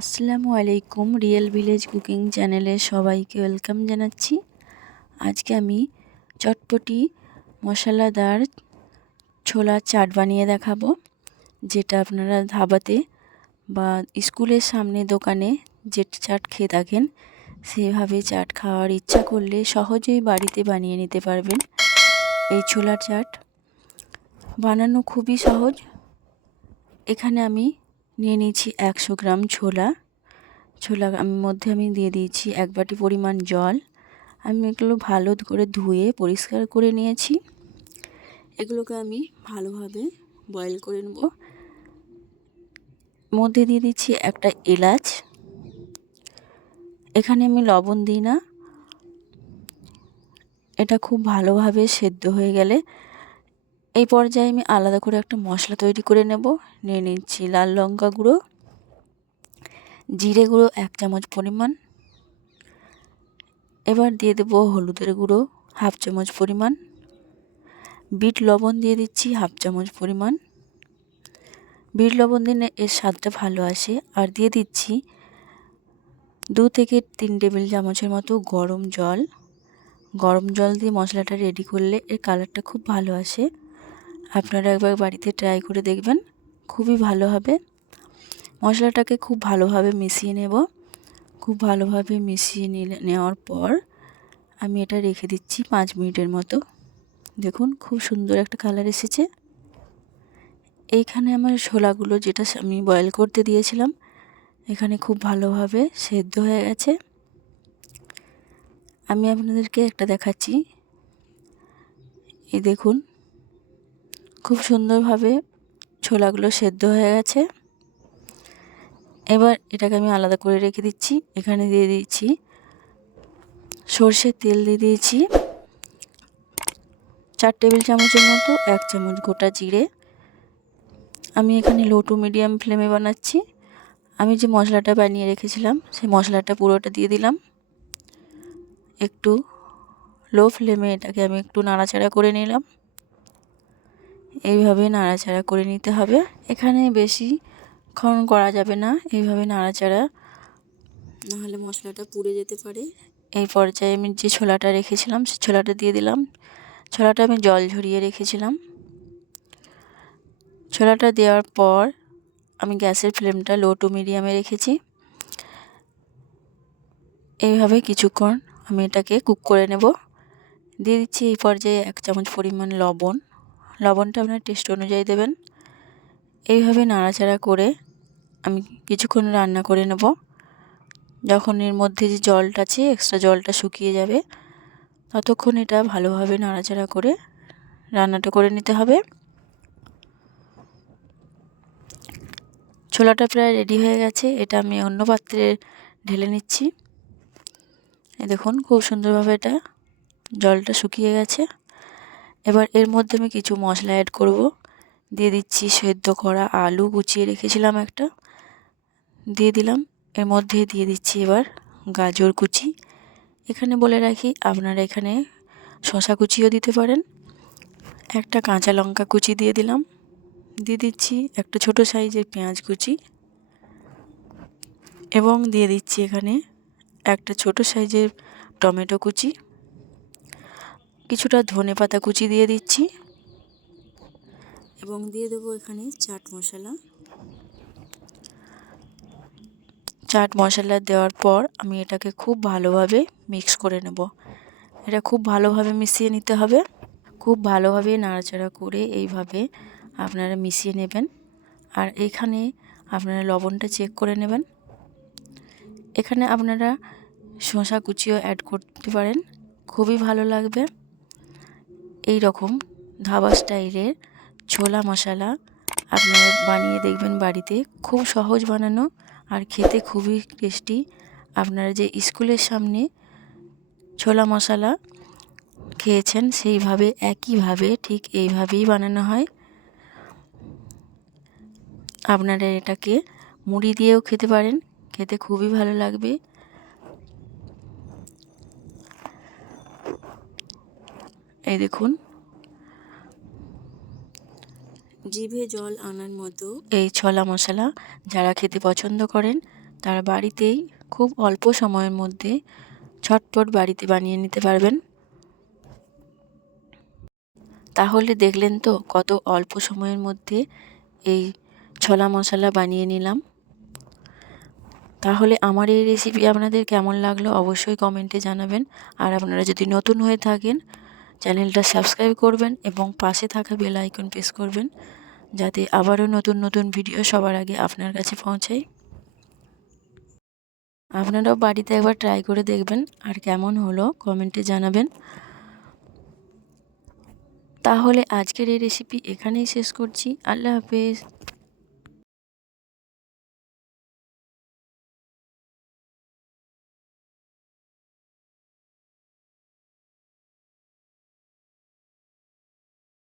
আসসালামু আলাইকুম real village cooking চ্যানেলে সবাইকে ওয়েলকাম জানাচ্ছি। আজকে আমি চটপটি মশলাদার ছোলার চাট বানিয়ে দেখাবো, যেটা আপনারা ধাবাতে বা স্কুলের সামনে দোকানে যে চাট খেয়ে থাকেন, সেভাবে চাট খাওয়ার ইচ্ছা করলে সহজেই বাড়িতে বানিয়ে নিতে পারবেন। এই ছোলার চাট বানানো খুবই সহজ। এখানে আমি নিয়ে নিয়েছি একশো গ্রাম ছোলা। ছোলা মধ্যে আমি দিয়ে দিয়েছি এক বাটি পরিমাণ জল। আমি এগুলো ভালো করে ধুয়ে পরিষ্কার করে নিয়েছি। এগুলোকে আমি ভালোভাবে বয়েল করে নেব। মধ্যে দিয়ে দিচ্ছি একটা এলাচ। এখানে আমি লবণ দিই না। এটা খুব ভালোভাবে সেদ্ধ হয়ে গেলে এই পর্যায়ে আমি আলাদা করে একটা মশলা তৈরি করে নেব। নিয়ে নিচ্ছি লাল লঙ্কা গুঁড়ো, জিরে গুঁড়ো এক চামচ পরিমাণ। এবার দিয়ে দেবো হলুদের গুঁড়ো হাফ চামচ পরিমাণ। বিট লবণ দিয়ে দিচ্ছি হাফ চামচ পরিমাণ। বিট লবণ দিলে এর স্বাদটা ভালো আসে। আর দিয়ে দিচ্ছি দু থেকে তিন টেবিল চামচের মতো গরম জল। গরম জল দিয়ে মশলাটা রেডি করলে এর কালারটা খুব ভালো আসে। আপনারা একবার বাড়িতে ট্রাই করে দেখবেন। খুবই ভালো হবে। মশলাটাকে খুব ভালোভাবে মিশিয়ে নেব। খুব ভালোভাবে মিশিয়ে নেওয়ার পর আমি এটা রেখে দিচ্ছি পাঁচ মিনিটের মতো। দেখুন, খুব সুন্দর একটা কালার এসেছে। এইখানে আমার ছোলাগুলো যেটা আমি বয়েল করতে দিয়েছিলাম, এখানে খুব ভালোভাবে সেদ্ধ হয়ে গেছে। আমি আপনাদেরকে একটা দেখাচ্ছি। এই দেখুন খুব সুন্দরভাবে ছোলাগুলো সেদ্ধ হয়ে গেছে। এবার এটাকে আমি আলাদা করে রেখে দিচ্ছি। এখানে দিয়ে দিচ্ছি সর্ষের তেল দিয়ে দিয়েছি। চার টেবিল চামচের মতো, এক চামচ গোটা জিরে। আমি এখানে লো টু মিডিয়াম ফ্লেমে বানাচ্ছি। আমি যে মশলাটা বানিয়ে রেখেছিলাম, সেই মশলাটা পুরোটা দিয়ে দিলাম। একটু লো ফ্লেমে এটাকে আমি একটু নাড়াচাড়া করে নিলাম। এইভাবে নাড়াচাড়া করে নিতে হবে। এখানে বেশি ক্ষণ করা যাবে না এইভাবে নাড়াচাড়া। নাহলে মশলাটা পুড়ে যেতে পারে। এই পর্যায়ে আমি যে ছোলাটা রেখেছিলাম সে ছোলাটা দিয়ে দিলাম। ছোলাটা আমি জল ঝরিয়ে রেখেছিলাম। ছোলাটা দেওয়ার পর আমি গ্যাসের ফ্লেমটা লো টু মিডিয়ামে রেখেছি। এইভাবে কিছুক্ষণ আমি এটাকে কুক করে নেব। দিয়ে দিচ্ছি এই পর্যায়ে এক চামচ পরিমাণ লবণ। লবণটা আপনার টেস্ট অনুযায়ী দেবেন। এইভাবে নাড়াচাড়া করে আমি কিছুক্ষণ রান্না করে নেব। যখন এর মধ্যে যে জলটা আছে এক্সট্রা জলটা শুকিয়ে যাবে, ততক্ষণ এটা ভালোভাবে নাড়াচাড়া করে রান্নাটা করে নিতে হবে। ছোলাটা প্রায় রেডি হয়ে গেছে, এটা আমি অন্য পাত্রে ঢেলে নিচ্ছি। দেখুন, খুব সুন্দরভাবে এটা জলটা শুকিয়ে গেছে। এবার এর মধ্যে আমি কিছু মশলা অ্যাড করব। দিয়ে দিচ্ছি সেদ্ধ করা আলু, কুচিয়ে রেখেছিলাম একটা। দিয়ে দিলাম। এর মধ্যে দিয়ে দিচ্ছি এবার গাজর কুচি। এখানে বলে রাখি, আপনারা এখানে শশা কুচিও দিতে পারেন। একটা কাঁচা লঙ্কা কুচি দিয়ে দিলাম। দিয়ে দিচ্ছি একটা ছোট সাইজের পেঁয়াজ কুচি। এবং দিয়ে দিচ্ছি এখানে একটা ছোট সাইজের টমেটো কুচি। কিছুটা ধনে পাতা কুচি দিয়ে দিচ্ছি। এবং দিয়ে দেবো এখানে চাট মশলা। চাট মশলা দেওয়ার পর আমি এটাকে খুব ভালোভাবে মিক্স করে নেব। এটা খুব ভালোভাবে মিশিয়ে নিতে হবে। খুব ভালোভাবে নাড়াচাড়া করে এইভাবে আপনারা মিশিয়ে নেবেন। আর এখানে আপনারা লবণটা চেক করে নেবেন। এখানে আপনারা শসা কুচিও অ্যাড করতে পারেন। খুবই ভালো লাগবে। এই রকম ধাবা স্টাইলের ছোলা মশলা আপনারা বানিয়ে দেখবেন বাড়িতে। খুব সহজ বানানো আর খেতে খুবই টেস্টি। আপনারা যে স্কুলের সামনে ছোলা মশলা খেয়েছেন সেইভাবে, একইভাবে, ঠিক এইভাবেই বানানো হয়। আপনারা এটাকে মুড়ি দিয়েও খেতে পারেন, খেতে খুবই ভালো লাগবে। এই দেখুন। জিভে জল আনার মতো। এই ছোলা মশলা যারা খেতে পছন্দ করেন তারা বাড়িতেই খুব অল্প সময়ের মধ্যে ছটপট বাড়িতে বানিয়ে নিতে পারবেন। তাহলে দেখলেন তো কত অল্প সময়ের মধ্যে এই ছোলা মশলা বানিয়ে নিলাম। তাহলে আমার এই রেসিপি আপনাদের কেমন লাগল অবশ্যই কমেন্টে জানাবেন। আর আপনারা যদি নতুন হয়ে থাকেন চ্যানেলটা সাবস্ক্রাইব করবেন এবং পাশে থাকা বেল আইকন প্রেস করবেন, যাতে আবারও নতুন নতুন ভিডিও সবার আগে আপনার কাছে পৌঁছায়। আপনারাও বাড়িতে একবার ট্রাই করে দেখবেন আর কেমন হলো কমেন্টে জানাবেন। তাহলে আজকের এই রেসিপি এখানেই শেষ করছি। আল্লাহ হাফেজ।